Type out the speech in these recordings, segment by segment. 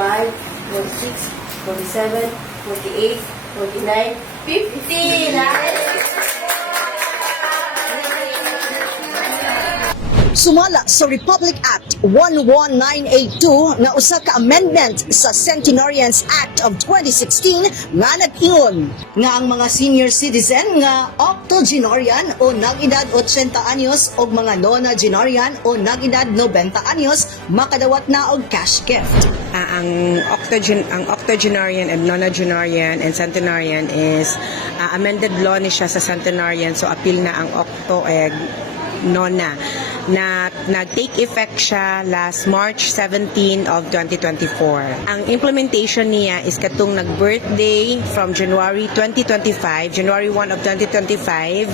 45, 46, 47, 48, 49, 50! Nice! Sumala sa Republic Act 11982 na usa ka amendment sa Centenarians Act of 2016 nga nag-ingon nga ang mga senior citizen nga octogenarian o nag-edad 80 anyos o mga nonagenarian o nag-edad 90 anyos makadawat na og cash gift. Ang octogenarian and nonagenarian and centenarian is amended law ni siya sa centenarian, so appeal na ang octo nona na nag-take effect siya last March 17 of 2024. Ang implementation niya is katong nag-birthday from January 2025, January 1 of 2025,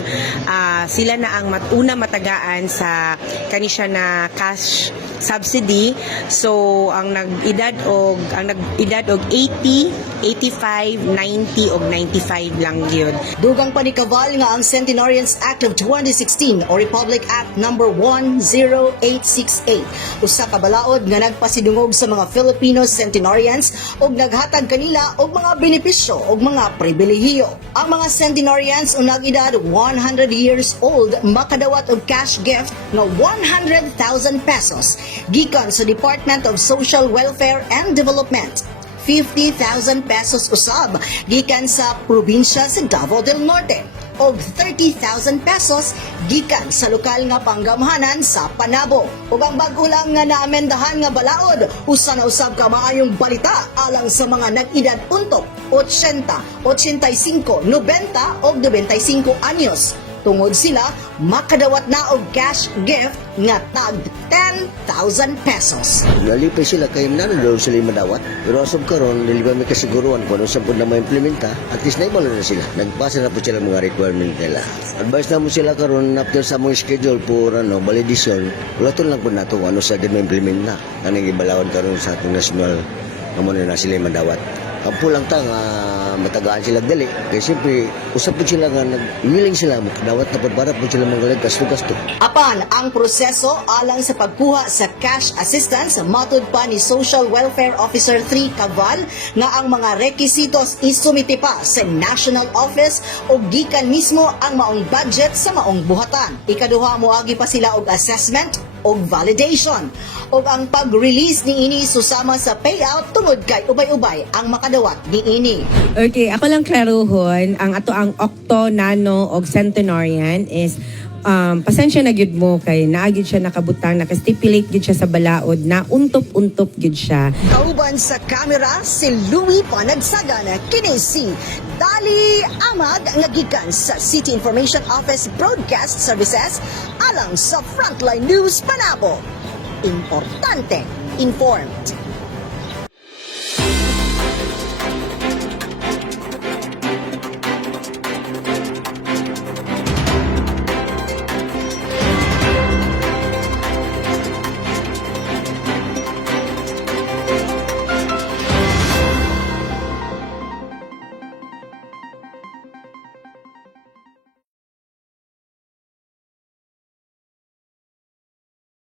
sila na ang una matagaan sa kanisya na cash subsidy. So ang nag-edad og 80, 85, 90 og 95 lang gyud. Dugang panikabal nga ang Centenarians Act of 2016 o Republic Act number 10868 usa ka balaod nga nagpasidungog sa mga Filipino centenarians ug naghatag kanila og mga benepisyo ug mga pribilehiyo. Ang mga centenarians o nag-edad 100 years old makadawat og cash gift nga 100,000 pesos gikan sa Department of Social Welfare and Development. 50,000 pesos usab gikan sa probinsya sa Davao del Norte og 30,000 pesos gikan sa lokal nga panggamhanan sa Panabo. Ug ang bag-o lang nga naamendahan nga balaod, usa na usab ka maayong balita alang sa mga nag-edad untok 80, 85, 90 o 95 anyos. Tungod sila, makadawat na og cash gift nga tag 10,000 pesos. Nalipay sila kay nanalo sila madawat. Pero asab karon dili ba may kasiguruhan kung ano sa pud na maimplementa, at least naibalo na sila. Nagbasa na po sila mga requirement nila. Advice na mo sila karon after sa mga schedule for validation. Wala to lang po nato kung ano sa ma-implement na. Kanang ibalawan karon sa atong national nga mo na sila madawat. Kampo lang ta nga matagaan sila dali. Kaya siyempre, usap po sila nga willing sila makadawat na para po sila mga gasto-gasto. Apan ang proseso alang sa pagkuha sa cash assistance matud pa ni Social Welfare Officer 3 Caval nga ang mga rekisitos isumiti pa sa National Office o gikan mismo ang maong budget sa maong buhatan. Ikaduha moagi pa sila og assessment o validation. O ang pag-release ni ini susama sa payout tungod kay ubay-ubay ang makadawat ni ini. Okay, ako lang klaruhon, ang octo, nano og centenarian is pasensya na gyud mo kay naagid siya nakabutang, nakastipulate gyud siya sa balaod na untop-untop gyud siya. Kauban sa kamera si Louie Panagsagan, kini si Dali Amag nga gikan sa City Information Office Broadcast Services alang sa Frontline News Panabo. Importante, informed.